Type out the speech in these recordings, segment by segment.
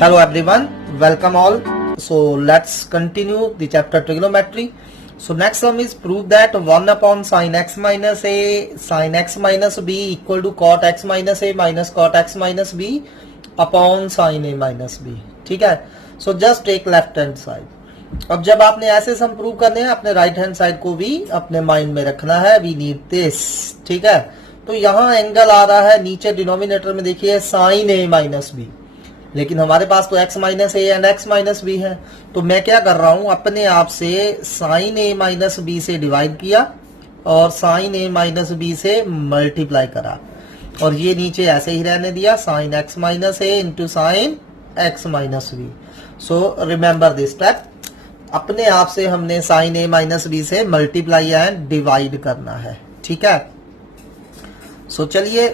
Hello everyone, welcome all. So let's continue the chapter trigonometry. So next sum is prove that 1 upon sin x minus a sin x minus b equal to cot x minus a minus cot x minus b upon sin a minus b. ठीक है. So just take left hand side. अब जब आपने ऐसे सम prove करने हैं अपने right hand side को भी अपने माइंड में रखना है. We need this. ठीक है. तो यहाँ एंगल आ रहा है नीचे डिनोमिनेटर में देखिए sin a माइनस बी, लेकिन हमारे पास तो x minus a and x minus B है. तो मैं क्या कर रहा हूं, अपने आप से साइन a माइनस बी से डिवाइड किया और साइन a माइनस बी से मल्टीप्लाई करा और ये नीचे ऐसे ही रहने दिया sine x minus a into sine x minus b. So remember this step. अपने आप से हमने साइन a माइनस बी से मल्टीप्लाई एंड डिवाइड करना है. ठीक है. सो चलिए,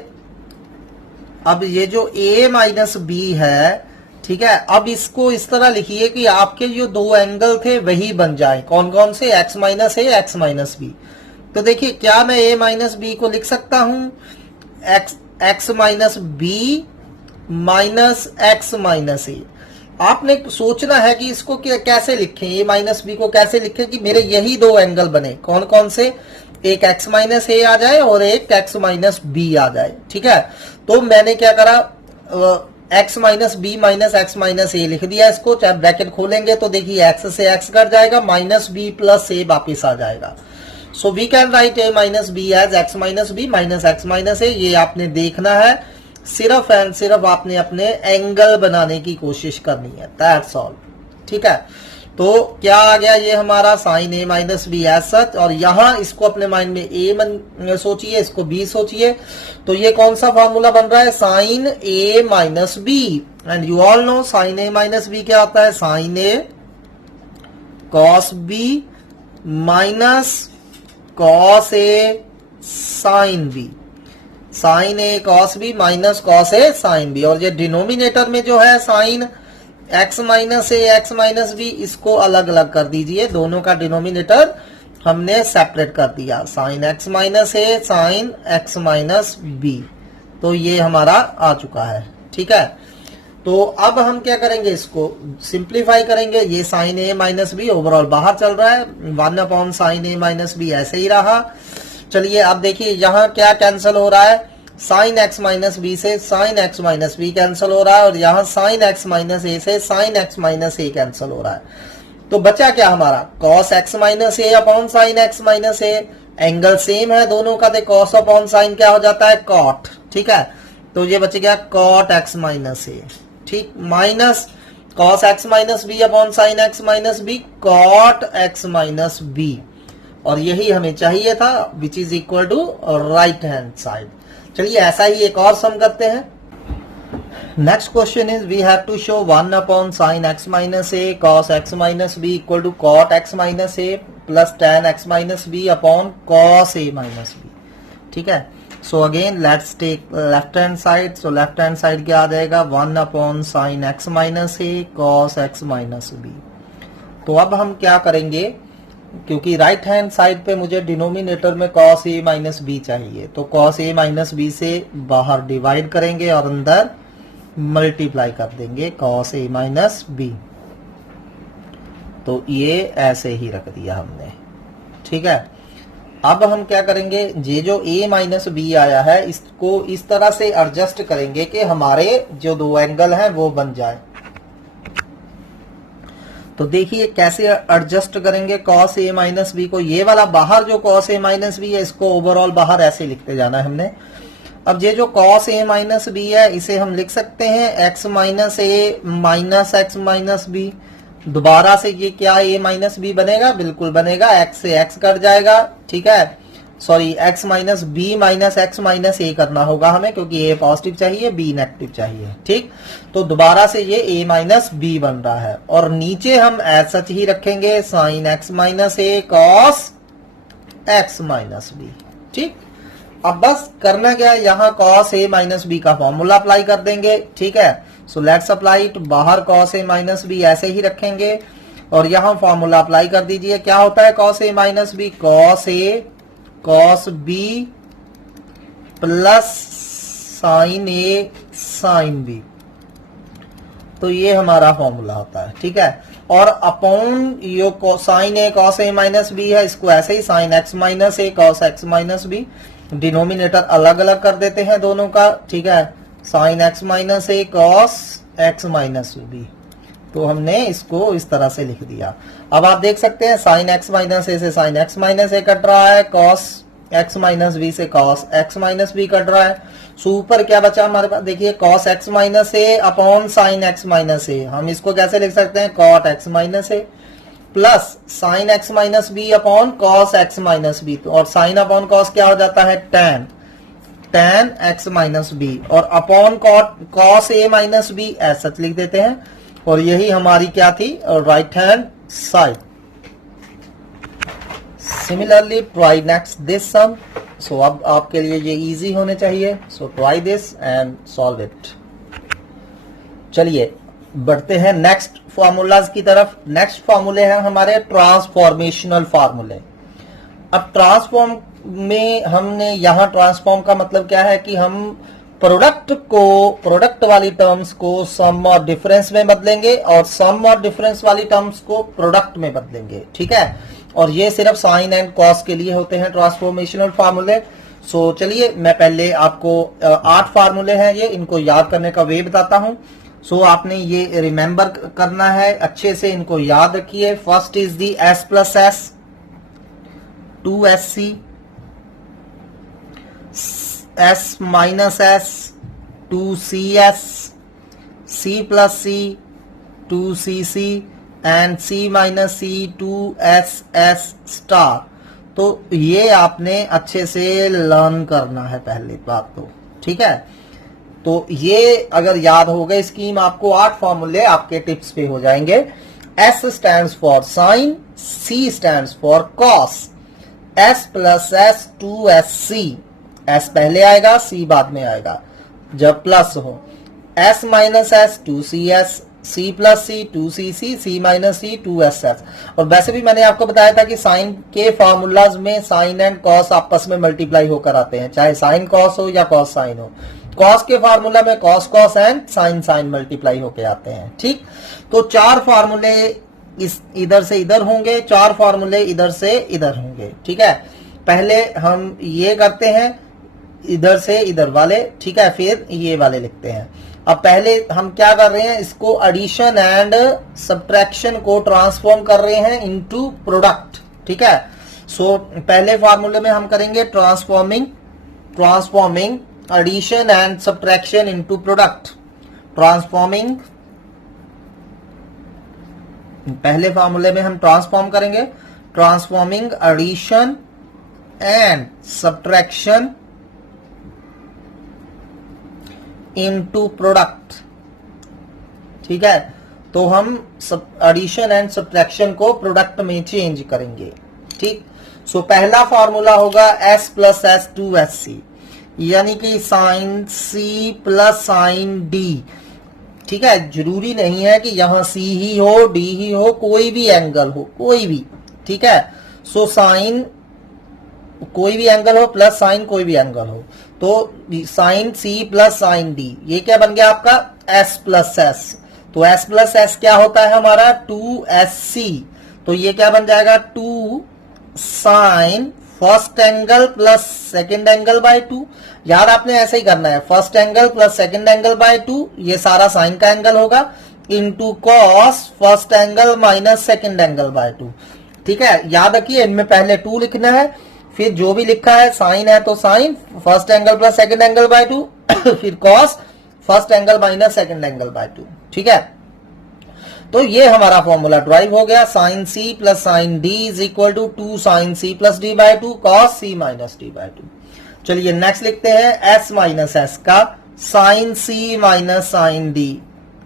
अब ये जो a माइनस बी है, ठीक है, अब इसको इस तरह लिखिए कि आपके जो दो एंगल थे वही बन जाए. कौन कौन से? x माइनस ए, x माइनस बी. तो देखिए, क्या मैं a माइनस बी को लिख सकता हूं x minus B minus x minus A. आपने सोचना है कि इसको कैसे लिखें, a माइनस बी को कैसे लिखें कि मेरे यही दो एंगल बने. कौन कौन से? एक x माइनस ए आ जाए और एक x माइनस बी आ जाए. ठीक है. तो मैंने क्या करा, x minus B minus x minus A लिख दिया इसको. चाहे ब्रैकेट खोलेंगे तो देखिए x से x कट जाएगा, माइनस बी प्लस ए वापिस आ जाएगा. So we can write a minus B as x minus B minus x minus A. ये आपने देखना है, सिर्फ एंड सिर्फ आपने अपने एंगल बनाने की कोशिश करनी है. That's all. ठीक है. तो क्या आ गया ये हमारा साइन ए माइनस बी एज सच, और यहां इसको अपने माइंड में ए सोचिए, इसको बी सोचिए. तो ये कौन सा फॉर्मूला बन रहा है? Sine A minus b. And you all know sine A minus b क्या होता है? Sine A cos b minus cos a sine b. Sine A cos b minus cos a sine b. और ये denominator में जो है sine x minus a x minus b, इसको अलग अलग कर दीजिए. दोनों का डिनोमिनेटर हमने सेपरेट कर दिया. साइन x माइनस ए साइन x माइनस बी. तो ये हमारा आ चुका है. ठीक है. तो अब हम क्या करेंगे, इसको सिंप्लीफाई करेंगे. ये साइन ए माइनस बी ओवरऑल बाहर चल रहा है, 1 अपॉन साइन ए माइनस बी ऐसे ही रहा. चलिए अब देखिए यहाँ क्या कैंसिल हो रहा है. साइन x माइनस बी से sine x minus b cancel हो रहा है और यहाँ साइन x माइनस ए से साइन x माइनस ए कैंसिल हो रहा है. तो बचा क्या हमारा? Cos x minus A upon sine x minus A. Angle same है दोनों का, तो कॉस अपॉन साइन क्या हो जाता है? कॉट. ठीक है. तो ये बच गया कॉट x माइनस ए. ठीक. Minus cos x minus B upon sine x minus b cot x minus B. और यही हमें चाहिए था, which is equal to right hand side. चलिए ऐसा ही एक और सम करते हैं. Next question is we have to show 1 upon sine x minus A cos x minus b equal to cot x minus A plus tan x minus B upon cos a minus b. ठीक है. So again let's take left hand side. So left hand side क्या आ जाएगा? 1 upon sine x minus ए cos x minus B. तो अब हम क्या करेंगे, क्योंकि राइट हैंड साइड पे मुझे डिनोमिनेटर में cos a माइनस बी चाहिए, तो cos a माइनस बी से बाहर डिवाइड करेंगे और अंदर मल्टीप्लाई कर देंगे cos a माइनस बी. तो ये ऐसे ही रख दिया हमने. ठीक है. अब हम क्या करेंगे, ये जो a माइनस बी आया है इसको इस तरह से एडजस्ट करेंगे कि हमारे जो दो एंगल हैं वो बन जाए. तो देखिए कैसे एडजस्ट करेंगे cos a माइनस बी को. ये वाला बाहर जो cos a माइनस बी है इसको ओवरऑल बाहर ऐसे लिखते जाना है हमने. अब ये जो cos a माइनस बी है इसे हम लिख सकते हैं x माइनस ए माइनस एक्स माइनस बी. दोबारा से ये क्या a माइनस बी बनेगा? बिल्कुल बनेगा. x से x कट जाएगा. ठीक है. Sorry, x minus B minus x minus A करना होगा हमें, क्योंकि a पॉजिटिव चाहिए b नेगेटिव चाहिए. ठीक. तो दोबारा से ये a माइनस बी बन रहा है और नीचे हम एज सच ही रखेंगे साइन x माइनस ए कॉस x माइनस बी. ठीक. अब बस करना क्या है, यहाँ cos a माइनस बी का फॉर्मूला अप्लाई कर देंगे. ठीक है. So let's apply it. बाहर cos a माइनस बी ऐसे ही रखेंगे और यहाँ फॉर्मूला अप्लाई कर दीजिए. क्या होता है cos a minus b? cos a cos b plus sine a sine b. तो ये हमारा फॉर्मूला होता है, ठीक है। और अपॉन ये साइन ए कॉस ए माइनस बी है, इसको ऐसे ही साइन एक्स माइनस ए cos x minus B, denominator अलग अलग कर देते हैं दोनों का, ठीक है। साइन एक्स माइनस ए कॉस एक्स माइनस बी, तो हमने इसको इस तरह से लिख दिया। अब आप देख सकते हैं साइन एक्स माइनस ए से sine x minus A cut रहा है, कॉस एक्स माइनस बी से cos x minus B cut रहा है। सो ऊपर क्या बचा हमारे पास, देखिए cos x minus A upon sine x minus A, हम इसको कैसे लिख सकते हैं, कॉट एक्स माइनस ए plus sine x minus B upon cos x minus B, और साइन अपॉन कॉस क्या हो जाता है, टेन एक्स माइनस बी, और अपॉन कॉस ए माइनस बी ऐसा लिख देते हैं। और यही हमारी क्या थी, right hand side. Similarly try next this sum. So अब आपके लिए ये इजी होने चाहिए, so try this and solve it. चलिए बढ़ते हैं नेक्स्ट फॉर्मूलाज की तरफ। नेक्स्ट फॉर्मूले हैं हमारे ट्रांसफॉर्मेशनल फॉर्मूले। अब ट्रांसफॉर्म में हमने यहां ट्रांसफॉर्म का मतलब क्या है कि हम प्रोडक्ट वाली टर्म्स को सम और डिफरेंस में बदलेंगे और सम और डिफरेंस वाली टर्म्स को प्रोडक्ट में बदलेंगे, ठीक है। और ये सिर्फ साइन एंड कॉस के लिए होते हैं ट्रांसफॉर्मेशनल फार्मूले। सो चलिए मैं पहले आपको 8 फार्मूले हैं ये, इनको याद करने का वे बताता हूं। सो आपने ये रिमेंबर करना है अच्छे से, इनको याद रखिए। First is the S plus S, 2SC, S minus S, 2CS, C plus C, 2CC and C minus C, 2SS star. तो ये आपने अच्छे से लर्न करना है पहली बात तो, ठीक है। तो ये अगर याद हो गए स्कीम, आपको 8 फॉर्मूले आपके टिप्स पे हो जाएंगे। S stands for sin, C stands for cos, S plus S 2SC, S पहले आएगा C बाद में आएगा जब प्लस हो। S minus S 2CS, C plus C 2CC, C minus C 2SS। और वैसे भी मैंने आपको बताया था कि साइन के फॉर्मूलाज में साइन एंड कॉस आपस में मल्टीप्लाई होकर आते हैं, चाहे साइन कॉस हो या कॉस साइन हो। कॉस के फार्मूला में cos cos and sine sine multiply होके आते हैं, ठीक। तो 4 फार्मूले इस इधर से इधर होंगे, 4 फार्मूले इधर से इधर होंगे, ठीक है। पहले हम ये करते हैं इधर से इधर वाले, ठीक है, फिर ये वाले लिखते हैं। अब पहले हम क्या कर रहे हैं, इसको एडिशन एंड सब्ट्रैक्शन को ट्रांसफॉर्म कर रहे हैं इनटू प्रोडक्ट, ठीक है। सो पहले फार्मूले में हम करेंगे transforming addition and subtraction into product. Transforming, पहले फार्मूले में हम ट्रांसफॉर्म करेंगे, transforming addition and subtraction into product, ठीक है। तो हम एडिशन एंड सब्ट्रैक्शन को प्रोडक्ट में चेंज करेंगे, ठीक। सो पहला फॉर्मूला होगा S प्लस S 2SC, यानी कि sine C plus sine D, ठीक है। जरूरी नहीं है कि यहां C ही हो D ही हो, कोई भी एंगल हो, कोई भी, ठीक है। सो साइन कोई भी एंगल हो प्लस साइन कोई भी एंगल हो, तो sine C plus sine D, ये क्या बन गया आपका S प्लस S। तो S प्लस S क्या होता है हमारा 2SC, तो ये क्या बन जाएगा 2 sine first angle plus second angle by 2। याद आपने ऐसे ही करना है, first angle plus second angle by 2, ये सारा साइन का एंगल होगा, into cos first angle minus second angle by 2, ठीक है। याद रखिए इनमें पहले 2 लिखना है, फिर जो भी लिखा है साइन है तो sine first angle plus second angle by 2, फिर cos first angle minus second angle by 2, ठीक है। तो ये हमारा फॉर्मूला ड्राइव हो गया, sine C plus sine D is equal to 2 sine C plus D by 2 cos C minus D by 2। चलिए next लिखते हैं S माइनस S का sine C minus sine D।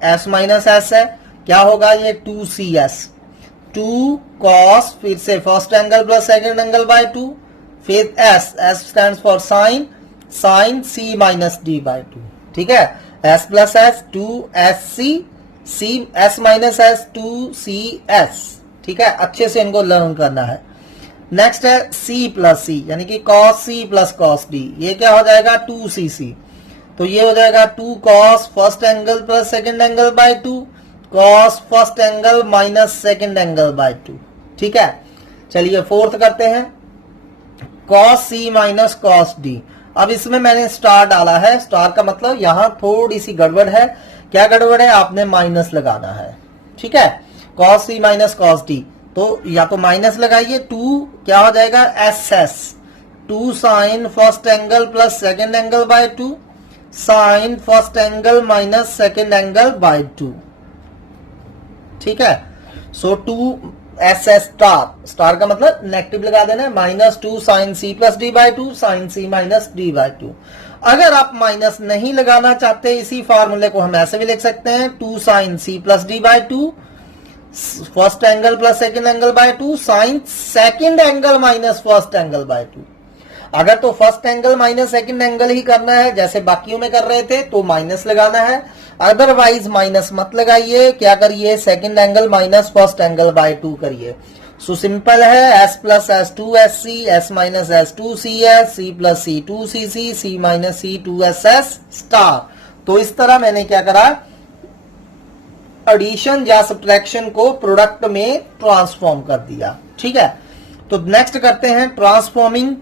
S minus S है, क्या होगा ये 2CS, 2 कॉस फिर से first angle plus second angle by 2, फिर S stands for sine, sine C minus D by 2, ठीक है। S plus S 2SC, C S minus S 2CS, ठीक है। अच्छे से इनको लर्न करना है। नेक्स्ट है C प्लस C, यानी कि cos C plus cos D, ये क्या हो जाएगा 2CC, तो ये हो जाएगा 2 cos first angle plus second angle by 2, cos first angle minus second angle by 2। ठीक है, चलिए फोर्थ करते हैं, cos C minus cos D. अब इसमें मैंने स्टार डाला है, स्टार का मतलब यहां थोड़ी सी गड़बड़ है। क्या गड़बड़ है, आपने माइनस लगाना है। ठीक है, cos C minus cos D, तो या तो माइनस लगाइए, 2 क्या हो जाएगा S S, 2 sine first angle plus second angle by 2 sine first angle minus second angle by 2। ठीक है, so 2 S S star, star का मतलब नेगेटिव लगा देना है, minus 2 sine C plus D by 2 sine C minus D by 2। अगर आप minus नहीं लगाना चाहते, इसी फार्मूले को हम ऐसे भी लिख सकते हैं, 2 sine C plus D by 2 first angle plus second angle by 2 sine second angle minus first angle by 2। अगर तो first angle minus second angle ही करना है जैसे बाकियों में कर रहे थे तो माइनस लगाना है, अदरवाइज माइनस मत लगाइए। क्या करिए, second angle minus first angle by 2 करिए। सो सिंपल है, S plus S 2 S C, S minus S 2 C S, C plus C 2 C C, C minus C 2 S S star. तो इस तरह मैंने क्या करा, एडिशन या सब्ट्रैक्शन को प्रोडक्ट में ट्रांसफॉर्म कर दिया। ठीक है, तो नेक्स्ट करते हैं ट्रांसफॉर्मिंग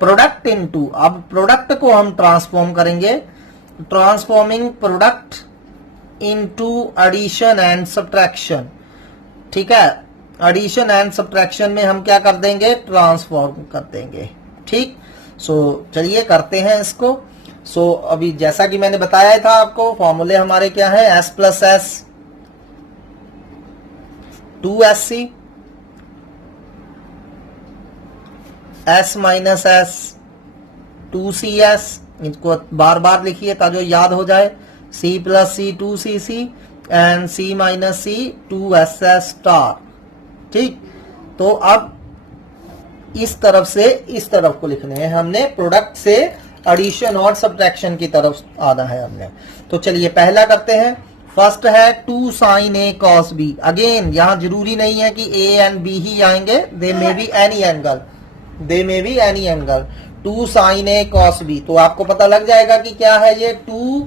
प्रोडक्ट इनटू। अब प्रोडक्ट को हम ट्रांसफॉर्म करेंगे, transforming product into addition and subtraction. ठीक है, एडिशन एंड सब्ट्रैक्शन में हम क्या कर देंगे, ट्रांसफॉर्म कर देंगे। ठीक, सो चलिए करते हैं इसको। सो अभी जैसा कि मैंने बताया था आपको, फॉर्मूले हमारे क्या है, S plus S 2 S C, S minus S 2 C S, इनको बार बार लिखिए ताकि याद हो जाए, C plus C 2 C C and C minus C 2 S S star. ठीक, तो अब इस तरफ से इस तरफ को लिखने हैं हमने, प्रोडक्ट से एडिशन और सब्ट्रैक्शन की तरफ आना है हमने। तो चलिए पहला करते हैं, फर्स्ट है 2 साइन ए कॉस बी। अगेन यहां जरूरी नहीं है कि ए एंड बी ही आएंगे, they may be any angle, they may be any angle. 2 sine A cos B, तो आपको पता लग जाएगा कि क्या है ये, 2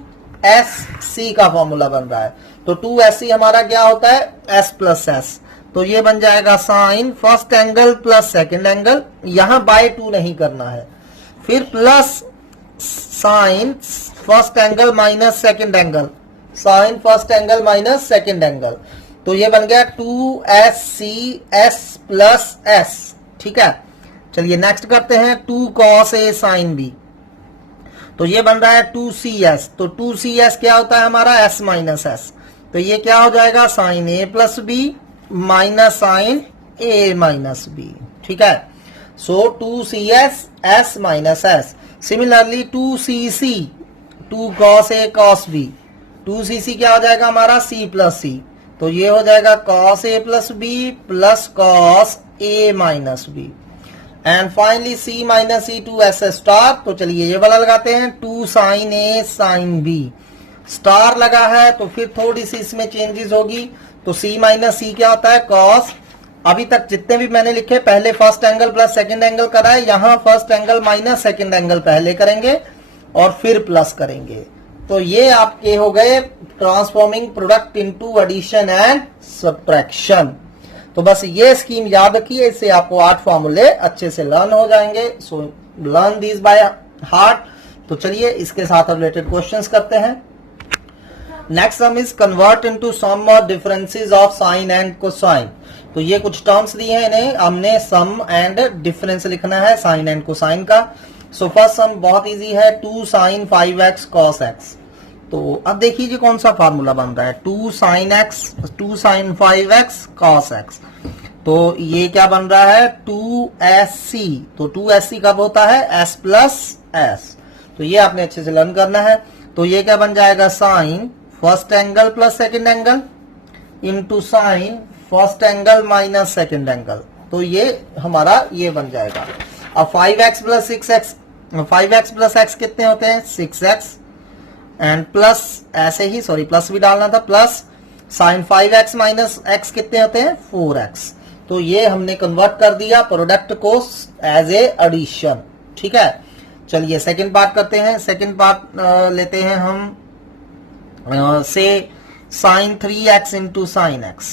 एस सी का फॉर्मूला बन रहा है। तो 2 एस सी हमारा क्या होता है, एस प्लस एस, तो ये बन जाएगा sine first angle plus second angle, यहां बाय 2 नहीं करना है, फिर plus sine first angle minus second angle, sine first angle minus second angle, तो ये बन गया 2 S C S plus S. ठीक है, चलिए नेक्स्ट करते हैं 2 कॉस ए साइन बी, तो ये बन रहा है 2 सी एस, तो 2 सी एस क्या होता है हमारा, एस माइनस एस, तो ये क्या हो जाएगा, sine a plus b minus sine A minus b. ठीक है, so 2 C S S minus S. Similarly 2 C C, 2 cos a cos b, 2 C C क्या हो जाएगा हमारा, सी प्लस सी, तो ये हो जाएगा cos A plus b plus cos A minus b. And finally C minus C 2 S star. तो चलिए ये वाला लगाते हैं, 2 साइन ए साइन बी, स्टार लगा है तो फिर थोड़ी सी इसमें चेंजेस होगी, तो सी माइनस सी क्या होता है, कॉस। अभी तक जितने भी मैंने लिखे, पहले first angle plus second angle करा है, यहां first angle minus second angle पहले करेंगे और फिर प्लस करेंगे। तो ये आपके हो गए transforming product into addition and subtraction. तो बस ये स्कीम याद रखिए, इससे आपको 8 फॉर्मूले अच्छे से लर्न हो जाएंगे। So learn this by heart. तो चलिए इसके साथ रिलेटेड क्वेश्चंस करते हैं। Next sum is convert into sum और differences of sine and cosine. तो ये कुछ टर्म्स दिए हैं, इन्हें हमने सम एंड डिफरेंस लिखना है साइन एंड कोसाइन का। सो फर्स्ट सम बहुत इजी है, 2 साइन 5x cos x। तो अब देखिए जी कौन सा फार्मूला बन रहा है, 2 sine x 2 sine 5x cos x। तो ये क्या बन रहा है, 2sc। तो 2sc कब होता है, s प्लस s। तो ये आपने अच्छे से लर्न करना है। तो ये क्या बन जाएगा, sine first angle plus second angle into sine first angle minus second angle. तो ये हमारा ये बन जाएगा। अब 5x plus 6x, 5x plus x कितने होते हैं, 6x एंड प्लस ऐसे ही, सॉरी प्लस भी डालना था, plus sign 5x minus x कितने होते हैं, 4x। तो ये हमने कन्वर्ट कर दिया प्रोडक्ट को एज ए एडिशन। ठीक है, चलिए सेकंड पार्ट करते हैं। सेकंड पार्ट लेते हैं हम से sign 3x into sine x,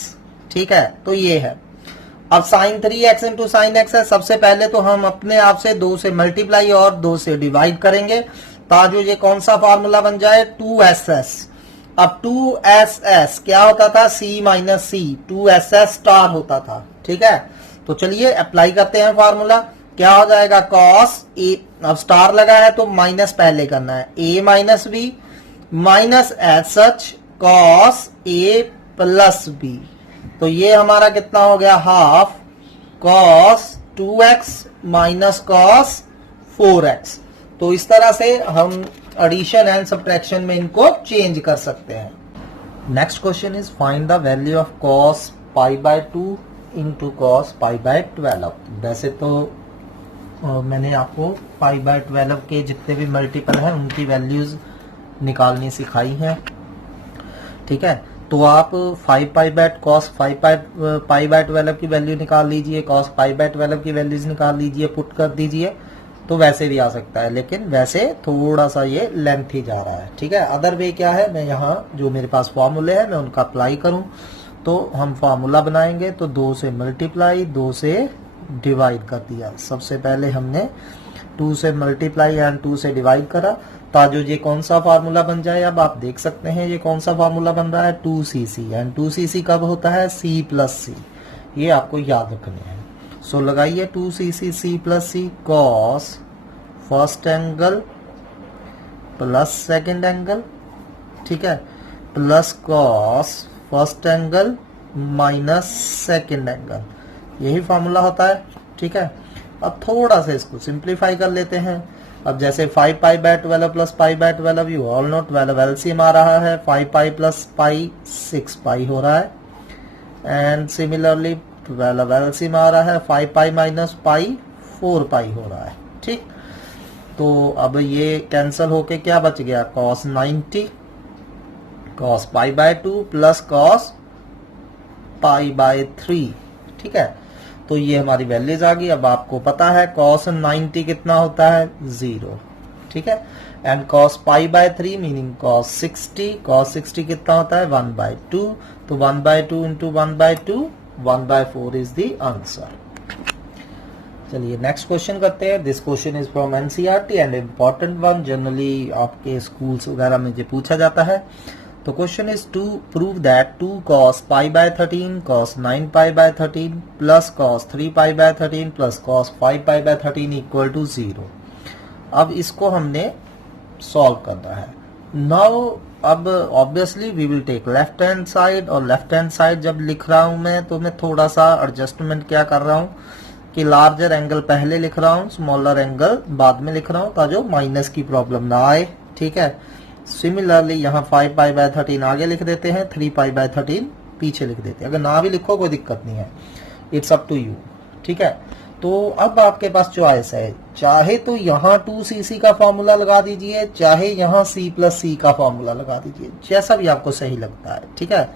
ठीक है। तो ये है, अब sign 3x into sine x है। सबसे पहले तो हम अपने आप से 2 से मल्टीप्लाई और 2 से डिवाइड करेंगे, ताकि ये कौन सा फार्मूला बन जाए, 2ss। अब 2ss क्या होता था, c minus c, 2ss star होता था, ठीक है। तो चलिए अप्लाई करते हैं फार्मूला। क्या हो जाएगा, cos a, अब स्टार लगा है तो माइनस पहले करना है, a minus B minus as such cos a plus b। तो ये हमारा कितना हो गया, half cos 2x minus cos 4x। तो इस तरह से हम एडिशन एंड सब्ट्रैक्शन में इनको चेंज कर सकते हैं। Next question is find the value of cos pi bye 2 into cos pi by 12। वैसे तो मैंने आपको पाई बाय 12 के जितने भी मल्टीपल हैं उनकी वैल्यूज निकालनी सिखाई हैं, ठीक है। तो आप 5 pi bye cos 5 pi by 12 की वैल्यू निकाल लीजिए, cos पाई बाय 12 की वैल्यूज निकाल लीजिए, पुट कर दीजिए, तो वैसे भी आ सकता है, लेकिन वैसे थोड़ा सा ये लेंथ ही जा रहा है, ठीक है। अदर वे क्या है, मैं यहाँ जो मेरे पास फॉर्मूले हैं मैं उनका अप्लाई करूँ, तो हम फार्मूला बनाएंगे। तो 2 से मल्टीप्लाई 2 से डिवाइड कर दिया। सबसे पहले हमने 2 से मल्टीप्लाई एंड 2 से डिवाइड करा, ताकि ये कौन सा फार्मूला बन जाए। अब आप देख सकते हैं ये कौन सा फार्मूला बन रहा है, 2cc। एंड 2cc कब होता है, c प्लस सी, ये आपको याद रखने हैं। सो लगाइए 2cc c प्लस सी, cos first angle plus second angle, ठीक है, plus cos first angle minus second angle, यही फार्मूला होता है, ठीक है। अब थोड़ा सा इसको सिंप्लीफाई कर लेते हैं। अब जैसे 5 pi by 12 plus pi by 12, you all know 12 LCM आ रहा है, 5 पाई प्लस पाई 6 पाई हो रहा है। एंड सिमिलरली 12 एलसीएम आ रहा है, 5 पाई माइनस पाई 4 पाई हो रहा है, ठीक। तो अब ये कैंसल होके क्या बच गया, cos 90 cos pi bye 2 plus cos pi by 3, ठीक है। तो ये हमारी वैल्यूज आ गई। अब आपको पता है cos 90 कितना होता है, 0, ठीक है। And cos pi by 3 meaning cos 60 कितना होता है, 1/2। तो 1/2 इंटू 1/2 1/4 इज द आंसर। चलिए नेक्स्ट क्वेश्चन करते हैं। This question is from NCERT and important one, generally आपके स्कूल्स वगैरह में ये पूछा जाता है। तो question is to prove that 2 cos pi by 13 cos 9 pi by 13 plus cos 3 pi by 13 plus cos 5 pi by 13 equal to 0। अब इसको हमने सॉल्व करना है। नाउ अब obviously we will take left hand side, और लेफ्ट हैंड साइड जब लिख रहा हूं मैं, तो मैं थोड़ा सा एडजस्टमेंट क्या कर रहा हूं कि लार्जर एंगल पहले लिख रहा हूं, स्मॉलर एंगल बाद में लिख रहा हूं, ताकि माइनस की प्रॉब्लम ना आए, ठीक है। सिमिलरली यहाँ 5 पाई बाय 13 आगे लिख देते हैं, 3 पाई बाय 13 पीछे लिख देते हैं। अगर ना भी लिखो कोई दिक्कत नहीं है, इट्स अप टू यू, ठीक है। तो अब आपके पास चॉइस है, चाहे तो यहाँ 2cc का फॉर्मूला लगा दीजिए, चाहे यहाँ c प्लस सी का फॉर्मूला लगा दीजिए, जैसा भी आपको सही लगता है, ठीक है।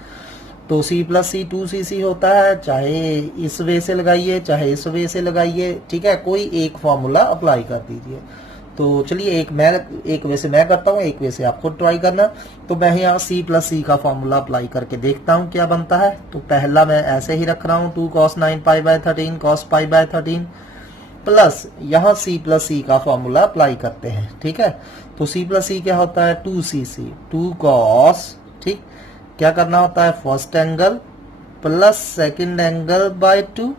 तो c प्लस सी 2cc होता है, चाहे इस वे से लगाइए चाहे इस वे से लगाइए, ठीक है। कोई एक फॉर्मूला अप्लाई कर दीजिए। तो चलिए एक वे से मैं करता हूँ, एक वे से आप खुद ट्राई करना। तो मैं यहाँ c प्लस सी का फॉर्मूला अप्लाई करके देखता हूँ क्या बनता है। तो पहला मैं ऐसे ही रख रहा हूँ, 2 cos 9 pi by 13 cos pi by 13 plus यहाँ c प्लस सी का फॉर्मूला अप्लाई करते हैं, ठीक है। तो c प्लस सी क्या होता है, 2cc 2 cos, ठीक, क्या करना होता है, first angle plus second angle by 2,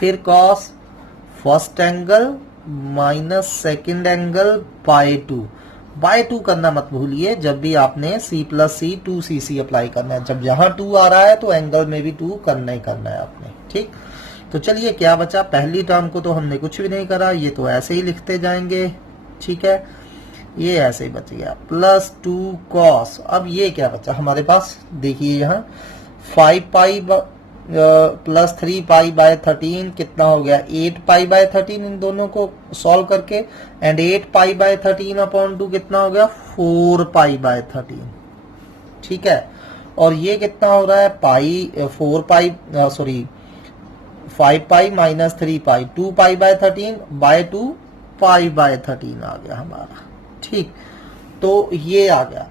फिर cos first angle minus second angle by 2 करना मत भूलिए जब भी आपने c प्लस सी 2cc अप्लाई करना है। जब यहाँ 2 आ रहा है तो एंगल में भी 2 करना ही करना है आपने, ठीक। तो चलिए क्या बचा, पहली टर्म को तो हमने कुछ भी नहीं करा, ये तो ऐसे ही लिखते जाएंगे, ठीक है। ये ऐसे ही बच गया, प्लस 2 cos। अब ये क्या बचा हमारे पास, देखिए यहाँ 5 पाई प्लस 3 पाई बाय 13 कितना हो गया, 8 पाई बाय 13 इन दोनों को सॉल्व करके, एंड 8 पाई बाय 13 अपॉन 2 कितना हो गया, 4 पाई बाय 13, ठीक है। और ये कितना हो रहा है, pi 4 pi sorry 5 pi minus 3 pi, 2 pi by 13 by 2 pi by 13 आ गया हमारा, ठीक। तो ये आ गया।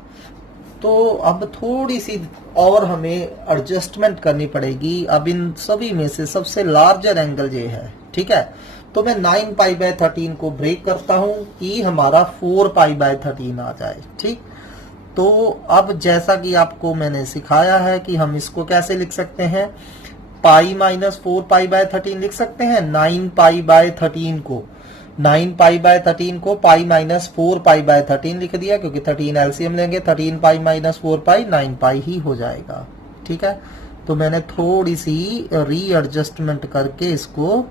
तो अब थोड़ी सी और हमें एडजस्टमेंट करनी पड़ेगी। अब इन सभी में से सबसे लार्जर एंगल ये है, ठीक है। तो मैं 9 पाई बाय 13 को ब्रेक करता हूं कि हमारा 4 पाई बाय 13 आ जाए, ठीक। तो अब जैसा कि आपको मैंने सिखाया है कि हम इसको कैसे लिख सकते हैं, पाई माइनस 4 पाई बाय 13 लिख सकते हैं। 9 पाई बाय 13 को 9 पाई बाय 13 को पाई माइनस 4 पाई बाय 13 लिख दिया, क्योंकि 13 एलसीएम लेंगे, 13 पाई माइनस 4 पाई 9 पाई ही हो जाएगा, ठीक है। तो मैंने थोड़ी सी रीएडजस्टमेंट करके इसको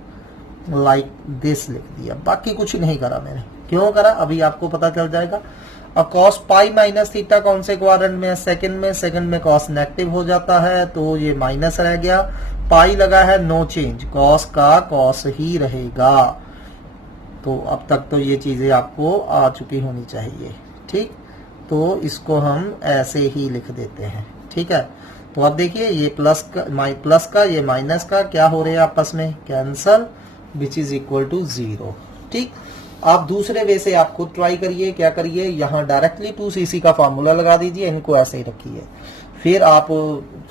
लाइक दिस लिख दिया, बाकी कुछ नहीं करा मैंने। क्यों करा अभी आपको पता चल जाएगा। अब कॉस पाई माइनस थीटा कौन से क्वाड्रेंट में है, सेकंड में कॉस नेगेटिव हो जाता है, तो ये माइनस रह गया। पाई लगा है नो चेंज, कॉस का कॉस ही रहेगा। तो अब तक तो ये चीजें आपको आ चुकी होनी चाहिए, ठीक। तो इसको हम ऐसे ही लिख देते हैं, ठीक है। तो अब देखिए ये प्लस का ये माइनस का क्या हो रहे हैं आपस में, cancel, which is equal to 0, ठीक। आप दूसरे वे से आप खुद ट्राई करिए, क्या करिए, यहाँ डायरेक्टली 2cc का फॉर्मूला लगा दीजिए, इनको ऐसे ही रखिए। फिर आप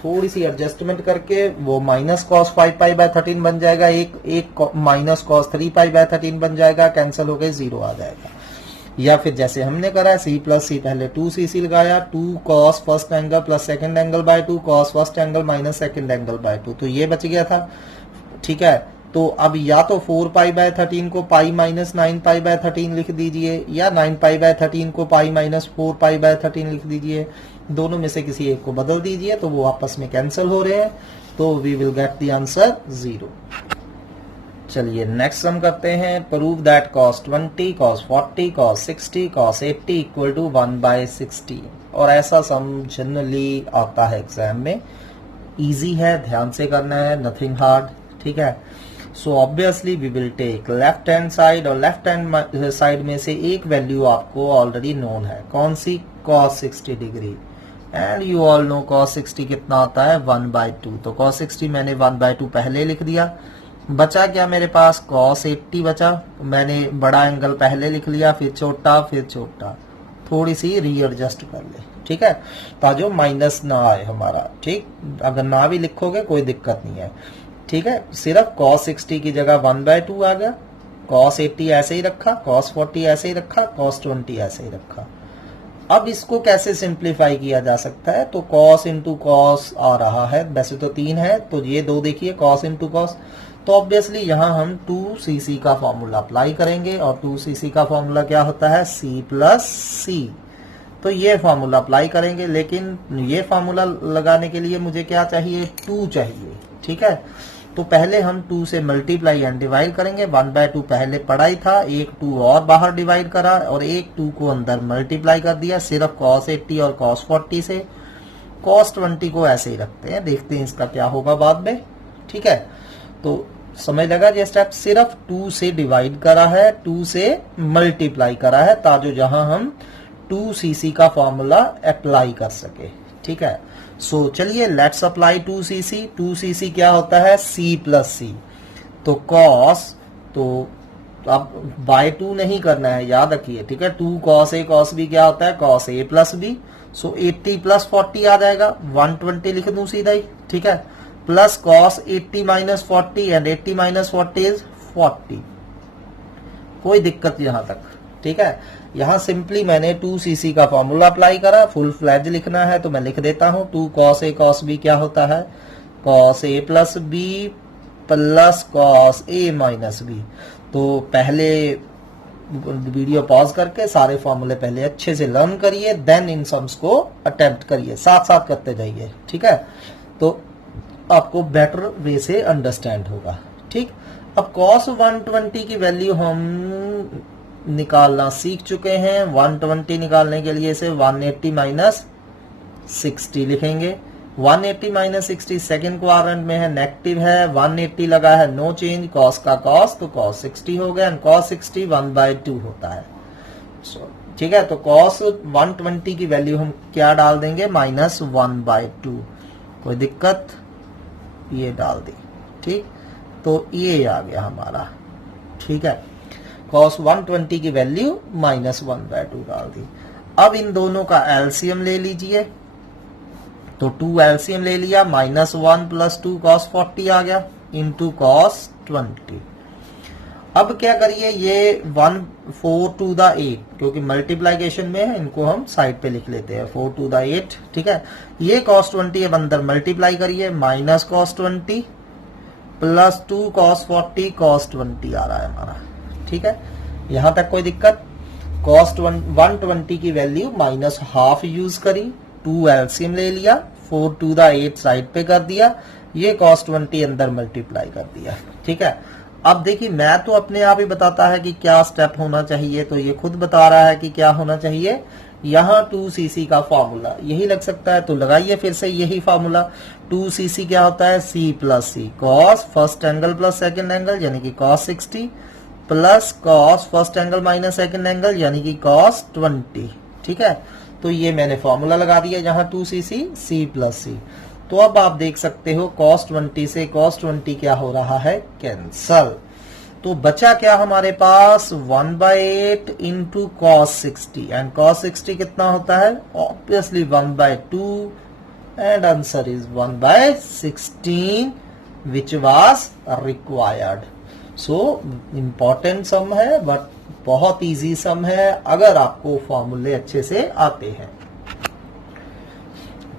थोड़ी सी एडजस्टमेंट करके वो माइनस कॉस 5 पाई बाय 13 बन जाएगा, एक माइनस कॉस 3 पाई बाय 13 बन जाएगा, कैंसिल हो गए 0 आ जाएगा। या फिर जैसे हमने करा c प्लस सी, पहले 2cc लगाया, 2 cos first angle plus second angle by 2 cos first angle minus second angle by 2, तो ये बच गया था, ठीक है। तो अब या तो 4 पाई बाय 13 को पाई माइनस 9 पाई बाय 13 लिख दीजिए, या 9 पाई बाय 13 को पाई माइनस 4 पाई बाय 13 लिख दीजिए, दोनों में से किसी एक को बदल दीजिए, तो वो आपस में कैंसिल हो रहे हैं, तो we will get the answer 0। चलिए नेक्स्ट सम करते हैं। Prove that cos 20 cos 40 cos 60 cos 80 equal to 1/60। और ऐसा सम जनरली आता है एग्जाम में, इजी है, ध्यान से करना है, नथिंग हार्ड, ठीक है। So obviously we will take left hand side, और लेफ्ट हैंड साइड में से एक वैल्यू आपको ऑलरेडी नोन है, कौन सी, cos 60 degree, and you all know cos 60 कितना आता है, 1/2। तो cos 60 मैंने 1/2 पहले लिख दिया, बचा क्या मेरे पास, cos 80 बचा, मैंने बड़ा एंगल पहले लिख लिया, फिर छोटा, थोड़ी सी रीएडजस्ट कर ले, ठीक है, ताकि माइनस ना आए हमारा, ठीक। अगर ना भी लिखोगे कोई दिक्कत नहीं है, ठीक है। सिर्फ cos 60 की जगह 1/2 आ गया, cos 80 ऐसे ही रखा, cos 40 ऐसे ही रखा, cos 20 ऐसे ही रखा। अब इसको कैसे सिंप्लीफाई किया जा सकता है, तो cos इंटू cos आ रहा है, वैसे तो 3 है, तो ये 2 देखिए, cos इंटू cos, तो ऑब्वियसली यहां हम 2cc का फॉर्मूला अप्लाई करेंगे, और 2cc का फॉर्मूला क्या होता है, c प्लस सी। तो ये फॉर्मूला अप्लाई करेंगे, लेकिन ये फॉर्मूला लगाने के लिए मुझे क्या चाहिए, 2 चाहिए, ठीक है। तो पहले हम 2 से मल्टीप्लाई एंड डिवाइड करेंगे, 1/2 पहले पढ़ा ही था, एक 2 और बाहर डिवाइड करा, और एक 2 को अंदर मल्टीप्लाई कर दिया, सिर्फ cos 80 और cos 40 से। cos 20 को ऐसे ही रखते हैं, देखते हैं इसका क्या होगा बाद में, ठीक है। तो समझ लगा, ये स्टेप सिर्फ 2 से डिवाइड करा है, 2 से मल्टीप्लाई करा है, ताकि जहां हम 2cc का फॉर्मूला अप्लाई कर सके, ठीक है। सो चलिए लेट्स अप्लाई 2cc। 2cc क्या होता है, c प्लस सी। तो cos, तो अब बाय 2 नहीं करना है, याद रखिए, ठीक है। 2 cos a cos b क्या होता है, cos a plus b। So 80 plus 40 आ जाएगा, 120 लिख दूं सीधा ही, ठीक है, plus cos 80 minus 40, and 80 minus 40 is 40। कोई दिक्कत यहां तक, ठीक है। यहां सिंपली मैंने 2cc का फॉर्मूला अप्लाई करा, फुल फ्लैज लिखना है तो मैं लिख देता हूं, 2 cos a cos b क्या होता है, cos a plus b plus cos a minus b। तो पहले वीडियो पॉज करके सारे फॉर्मूले पहले अच्छे से लर्न करिए, देन इन सम्स को अटेम्प्ट करिए, साथ साथ करते जाइए, ठीक है। तो आपको बेटर वे से अंडरस्टैंड होगा, ठीक। अब cos 120 की वैल्यू हम निकालना सीख चुके हैं। 120 निकालने के लिए इसे 180 माइनस 60 लिखेंगे। 180 माइनस 60 सेकेंड क्वाड्रेंट में है, नेगेटिव है, 180 लगा है, नो चेंज, cos का cos, तो cos 60 हो गया, एंड cos 60 1/2 होता है, ठीक है। तो cos 120 की वैल्यू हम क्या डाल देंगे, माइनस 1/2। कोई दिक्कत, ये डाल दी, ठीक। तो ये आ गया हमारा, ठीक है। cos 120 की वैल्यू माइनस 1/2 डाल दी। अब इन दोनों का एलसीएम ले लीजिए, तो 2 एलसीएम ले लिया, -1 + 2 cos 40 आ गया इंटू cos 20। अब क्या करिए, ये 1 4 to the 8, क्योंकि मल्टीप्लाइकेशन में है, इनको हम साइड पे लिख लेते हैं 4 to the 8, ठीक है। ये cos 20 अब अंदर मल्टीप्लाई करिए, -cos 20 + 2 cos 40 cos 20 आ रहा है हमारा, ठीक है। यहां तक कोई दिक्कत? cos 120 की वैल्यू -½ यूज करी, 2 एलसीएम ले लिया, 4 to the 8 साइड पे कर दिया, ये cos 20 अंदर मल्टीप्लाई कर दिया, ठीक है। अब देखिए, मैं तो अपने आप ही बताता है कि क्या स्टेप होना चाहिए, तो ये खुद बता रहा है कि क्या होना चाहिए। यहाँ 2cc का फॉर्मूला यही लग सकता है, तो लगाइए फिर से यही फॉर्मूला। 2cc क्या होता है? c + c cos first angle plus second angle यानी कि cos 60 plus cos first angle minus second angle यानी कि cos 20, ठीक है। तो ये मैंने फॉर्मूला लगा दिया यहाँ 2cc c + c। तो अब आप देख सकते हो cos 20 से cos 20 क्या हो रहा है? कैंसल। तो बचा क्या हमारे पास? 1/8 इंटू cos 60, एंड cos 60 कितना होता है? Obviously 1/2, and answer is 1/16 which was required. So important sum है, बट बहुत इजी सम है अगर आपको फॉर्मूले अच्छे से आते हैं।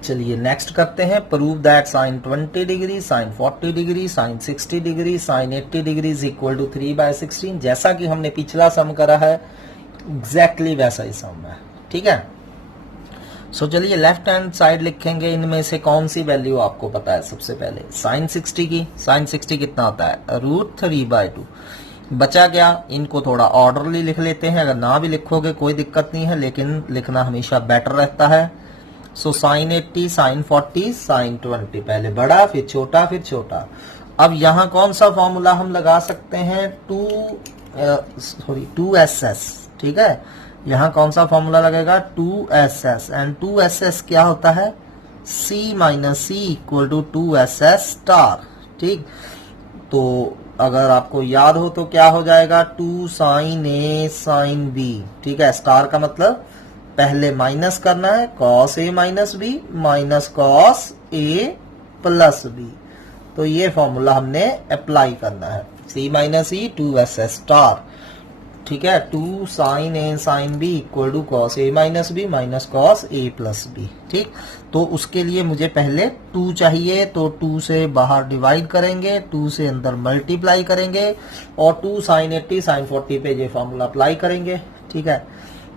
चलिए नेक्स्ट करते हैं। Prove that sin 20 degree, sin 40 degree, sin 60 degree, sin 80 degree is equal to 3/16। जैसा कि हमने पिछला सम करा है, एग्जैक्टली वैसा ही सम है, ठीक है। सो चलिए लेफ्ट हैंड साइड लिखेंगे, इनमें से कौन सी वैल्यू आपको पता है? सबसे पहले sin 60 की, sin 60 कितना होता है? √3/2। बचा क्या? इनको थोड़ा ऑर्डरली लिख लेते हैं, अगर ना भी लिखोगे कोई दिक्कत नहीं है, लेकिन लिखना हमेशा बेटर रहता है। सो sin 80, sin 40, sin 20, पहले बड़ा फिर छोटा फिर छोटा। अब यहाँ कौन सा फॉर्मूला हम लगा सकते हैं? 2SS, ठीक है। यहाँ कौन सा फॉर्मूला लगेगा? 2SS, एंड 2SS क्या होता है? C - C = 2SS स्टार, ठीक। तो अगर आपको याद हो तो क्या हो जाएगा? 2 sin A sin B, ठीक है। स्टार का मतलब पहले माइनस करना है, cos A - B minus cos A + B। तो ये फॉर्मूला हमने अप्लाई करना है, C - C 2SS स्टार, ठीक है। 2 sin A sin B = cos A - B minus cos A + B, ठीक। तो उसके लिए मुझे पहले 2 चाहिए, तो 2 से बाहर डिवाइड करेंगे, 2 से अंदर मल्टीप्लाई करेंगे, और 2 sin 80 sin 40 पे ये फॉर्मूला अप्लाई करेंगे, ठीक है।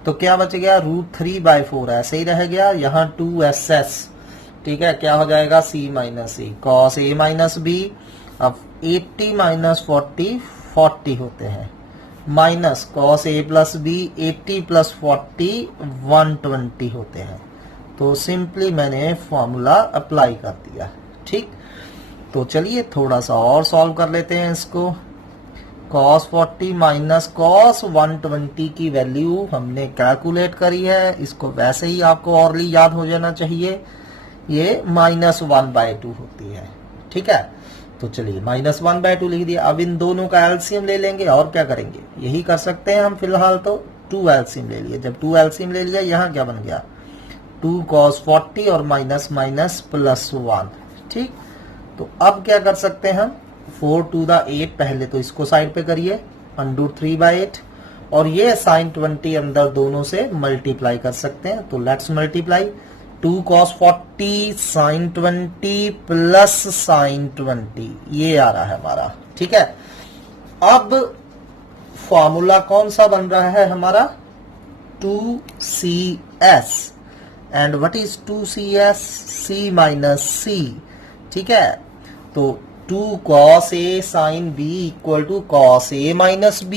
तो क्या बच गया? √3/4 ऐसे ही रह गया। यहाँ 2SS, ठीक है, क्या हो जाएगा? C - C cos A - B। अब 80 - 40 40 होते हैं, माइनस cos A + B 80 + 40 120 होते हैं। तो सिंपली मैंने फॉर्मूला अप्लाई कर दिया, ठीक। तो चलिए थोड़ा सा और सॉल्व कर लेते हैं इसको। cos 40 माइनस cos 120 की वैल्यू हमने कैलकुलेट करी है, इसको वैसे ही आपको औरली याद हो जाना चाहिए, ये -1/2 होती है, ठीक है। तो चलिए -1/2 लिख दिया। अब इन दोनों का एलसीएम ले लेंगे, और क्या करेंगे? यही कर सकते हैं हम फिलहाल, तो 2 एलसीएम ले लिए। जब 2 एलसीएम ले लिया, यहाँ क्या बन गया? 2 cos 40 और माइनस माइनस +1, ठीक। तो अब क्या कर सकते हैं हम? 4 to the 8, पहले तो इसको साइड पे करिए, √3/8, और ये sin 20 अंदर दोनों से मल्टीप्लाई कर सकते हैं, तो let's multiply. 2 cos 40 sin 20 plus sin 20, ये आ रहा है हमारा, ठीक है। अब फॉर्मूला कौन सा बन रहा है हमारा? 2CS, and what is 2CS? C - C, ठीक है। तो 2 cos A sin B = cos A - B,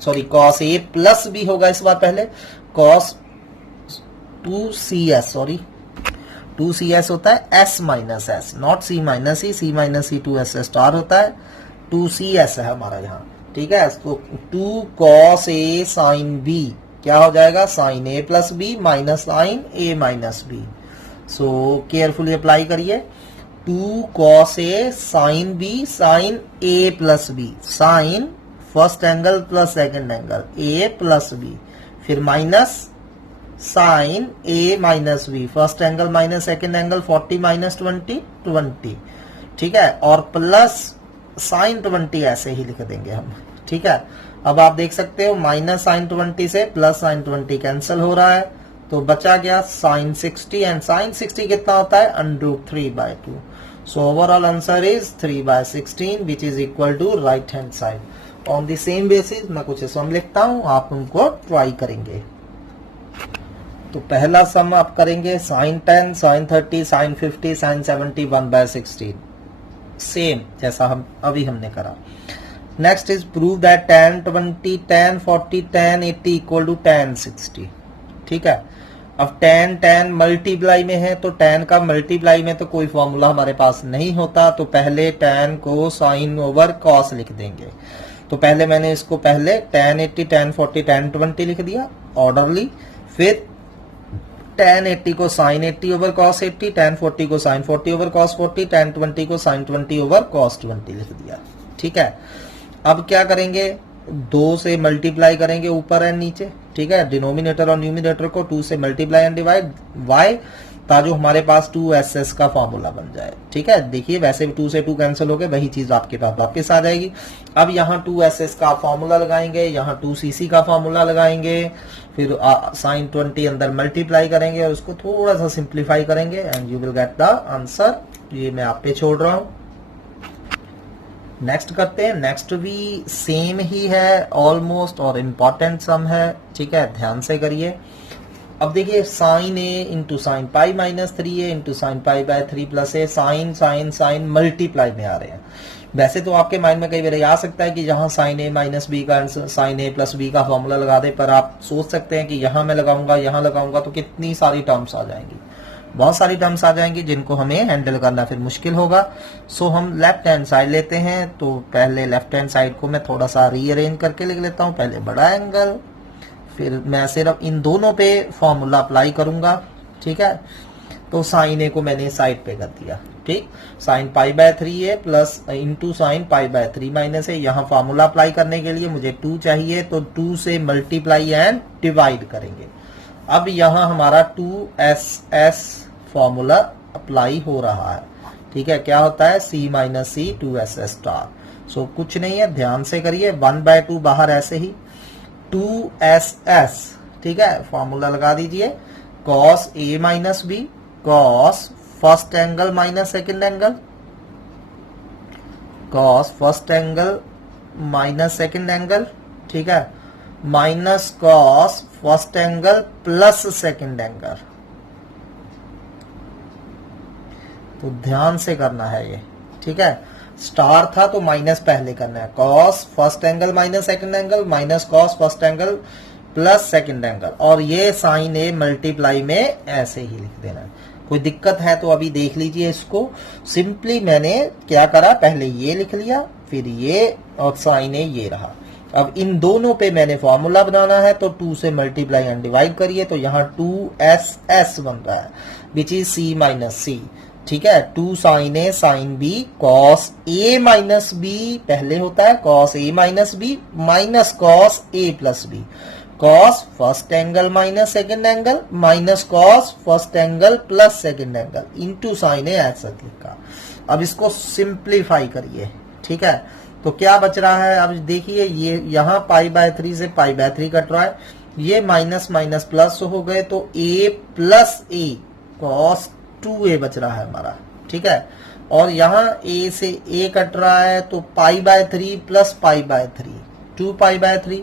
sorry cos A + B होगा इस बार, पहले cos 2CS, सॉरी 2CS होता है S - S, not C - C, C - C 2S star होता है, 2CS है हमारा यहाँ, ठीक है। तो 2 cos A sin B क्या हो जाएगा? sin A + B minus sin A - B। So carefully apply करिए। 2 cos A sin B sin A + B, sin first angle plus second angle A + B, फिर माइनस साइन ए minus B, first angle minus second angle 40 minus 20 20, ठीक है, और plus sign 20 ऐसे ही लिख देंगे हम, ठीक है। अब आप देख सकते हो माइनस साइन 20 से प्लस साइन 20 कैंसिल हो रहा है, तो बचा गया साइन 60, एंड साइन 60 कितना होता है √3/2। So overall answer is 3/16 which is equal to right hand side. On the same basis मैं कुछ सम लिखता हूं, आप उनको ट्राई करेंगे। तो पहला सम आप करेंगे sine 10, sine 30, sine 50, sine 70 1/16, same जैसा हम अभी हमने करा। Next is prove that tan 20, tan 40, tan 80 equal to tan 60, ठीक है। अब tan मल्टीप्लाई में है, तो tan का मल्टीप्लाई में तो कोई फॉर्मूला हमारे पास नहीं होता, तो पहले tan को साइन ओवर कॉस लिख देंगे। तो पहले मैंने इसको पहले tan 80, tan 40, tan 20 लिख दिया ऑर्डरली, फिर tan 80 को साइन 80 ओवर कॉस 80, tan 40 को साइन 40 ओवर कॉस 40, tan 20 को साइन 20 ओवर कॉस 20 लिख दिया, ठीक है। अब क्या करेंगे, 2 से मल्टीप्लाई करेंगे ऊपर एंड नीचे, ठीक है। डिनोमिनेटर और न्यूमिनेटर को 2 से मल्टीप्लाई एंड डिवाइड y, ताकि हमारे पास 2ss का फॉर्मूला बन जाए, ठीक है। देखिए वैसे भी 2 से 2 कैंसिल हो गए, वही चीज आपके पास वापस आ जाएगी। अब यहाँ 2ss का फॉर्मूला लगाएंगे, यहाँ 2cc का फॉर्मूला लगाएंगे, फिर साइन 20 अंदर मल्टीप्लाई करेंगे और उसको थोड़ा सा सिंप्लीफाई करेंगे and you will get the answer. ये मैं आप पे छोड़ रहा हूं। नेक्स्ट करते हैं। नेक्स्ट भी सेम ही है ऑलमोस्ट और इम्पोर्टेंट सम है, ठीक है, ध्यान से करिए। अब देखिए sine a into sine pi minus 3a into sine pi by 3 plus a, sine sine sine multiply में आ रहे हैं। वैसे तो आपके माइंड में कई बार आ सकता है कि यहाँ साइन ए माइनस बी का साइन ए प्लस बी का फॉर्मूला लगा दे, पर आप सोच सकते हैं कि यहाँ मैं लगाऊंगा, यहाँ लगाऊंगा तो कितनी सारी टर्म्स आ जाएंगी, बहुत सारी टर्म्स आ जाएंगी जिनको हमें हैंडल करना फिर मुश्किल होगा। सो हम लेफ्ट हैंड साइड लेते हैं। तो पहले लेफ्ट हैंड साइड को मैं थोड़ा सा रीअरेंज करके लिख लेता हूँ। पहले बड़ा एंगल, फिर मैं सिर्फ इन दोनों पे फॉर्मूला अप्लाई करूंगा, ठीक है। तो साइन ए को मैंने साइड पे कर दिया, ठीक। Sine pi by 3a plus into sine pi by 3 minus A. यहाँ फॉर्मूला अप्लाई करने के लिए मुझे 2 चाहिए, तो 2 से मल्टीप्लाई एंड डिवाइड करेंगे। अब यहाँ हमारा 2ss फॉर्मूला अप्लाई हो रहा है, ठीक है। क्या होता है c माइनस सी 2ss स्टार। सो कुछ नहीं है, ध्यान से करिए। 1/2 बाहर ऐसे ही 2ss, ठीक है। फॉर्मूला लगा दीजिए, cos a minus b, cos first angle minus second angle, cos first angle minus second angle, ठीक है, minus cos first angle plus second angle. तो ध्यान से करना है ये, ठीक है। स्टार था तो माइनस पहले करना है, cos first angle minus second angle minus cos first angle plus second angle, और ये साइन ए मल्टीप्लाई में ऐसे ही लिख देना है। कोई दिक्कत है तो अभी देख लीजिए इसको। सिंपली मैंने क्या करा, पहले ये लिख लिया, फिर ये, और साइन ए ये रहा। अब इन दोनों पे मैंने फॉर्मूला बनाना है, तो 2 से मल्टीप्लाई एंड डिवाइड करिए, तो यहाँ 2ss बन रहा है which is c minus C, ठीक है। 2 साइन ए साइन बी कॉस ए माइनस बी, पहले होता है cos A minus B minus cos A plus B, cos first angle minus second angle minus cos first angle plus second angle into sine A ऐसा लिखा। अब इसको simplify करिए, ठीक है। तो क्या बच रहा है, अब देखिए ये यहाँ पाई बाय 3 से पाई बाय 3 कट रहा है, ये माइनस माइनस प्लस हो गए, तो a plus A cos 2a बच रहा है हमारा, ठीक है। और यहाँ a से a कट रहा है, तो पाई by 3 plus pi by 3 2 pi by 3,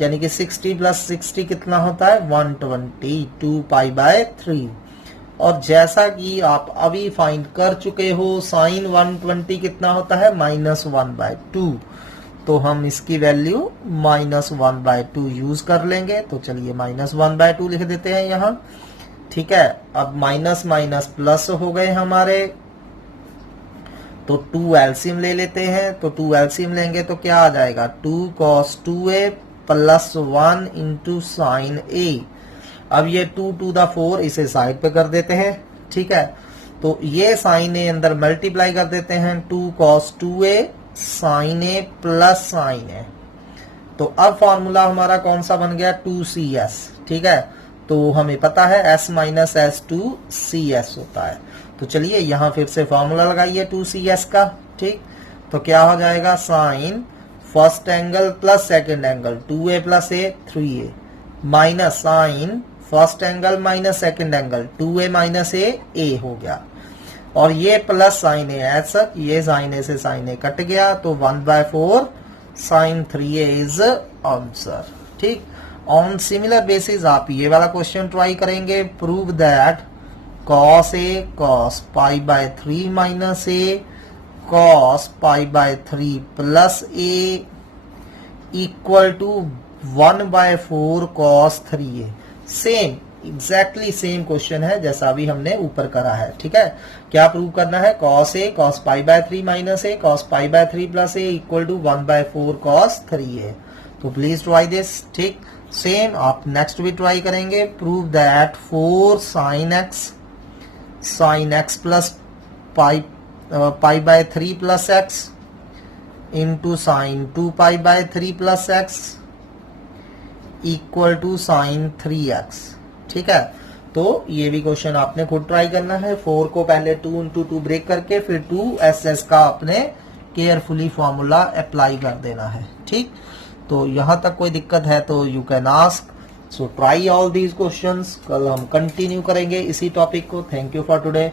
यानी कि 60 प्लस 60 कितना होता है 120, 2 पाई बाय 3। और जैसा कि आप अभी फाइंड कर चुके हो, साइन 120 कितना होता है -1/2, तो हम इसकी वैल्यू -1/2 यूज कर लेंगे। तो चलिए -1/2 लिख देते हैं यहाँ, ठीक है। अब माइनस माइनस प्लस हो गए हमारे, तो 2 एलसीएम ले लेते हैं। तो 2 एलसीएम लेंगे तो क्या आ जाएगा, 2 cos 2a plus 1 into sine A. अब ये 2 to the 4 इसे साइड पे कर देते हैं, ठीक है। तो ये साइन ए अंदर मल्टीप्लाई कर देते हैं, 2 cos 2a sign a plus sign ए। तो अब फॉर्मूला हमारा कौन सा बन गया, 2cs, ठीक है। तो हमें पता है s minus S two C S होता है। तो चलिए यहाँ फिर से फॉर्मूला लगाइए 2cs का, ठीक। तो क्या हो जाएगा, sine first angle plus second angle 2a plus a 3a minus sine first angle minus second angle 2a minus a हो गया, और ये प्लस साइन ए ऐसा, ये साइन ए से साइन ए कट गया, तो 1/4 साइन 3a इज आंसर, ठीक। ऑन सिमिलर बेसिस आप ये वाला क्वेश्चन ट्राई करेंगे, prove that cos a cos pi by 3 minus a cos pi by 3 plus a equal to 1/4 cos 3a। Same exactly same question है जैसा अभी हमने ऊपर करा है, ठीक है। क्या प्रूव करना है, cos a cos pi by 3 minus a cos pi by 3 plus a equal to 1/4 cos 3a। तो प्लीज ट्राई दिस, ठीक। सेम आप नेक्स्ट भी ट्राई करेंगे, prove that 4 sin x plus pi by 3 plus x into sin 2 pi by 3 plus x equal to sin 3x, ठीक है। तो ये भी क्वेश्चन आपने खुद ट्राई करना है। 4 को पहले 2 into 2 ब्रेक करके फिर 2ss का आपने केयरफुली फॉर्मूला अप्लाई कर देना है, ठीक। तो यहां तक कोई दिक्कत है तो you can ask. So try all these questions. कल हम कंटिन्यू करेंगे इसी टॉपिक को। Thank you for today.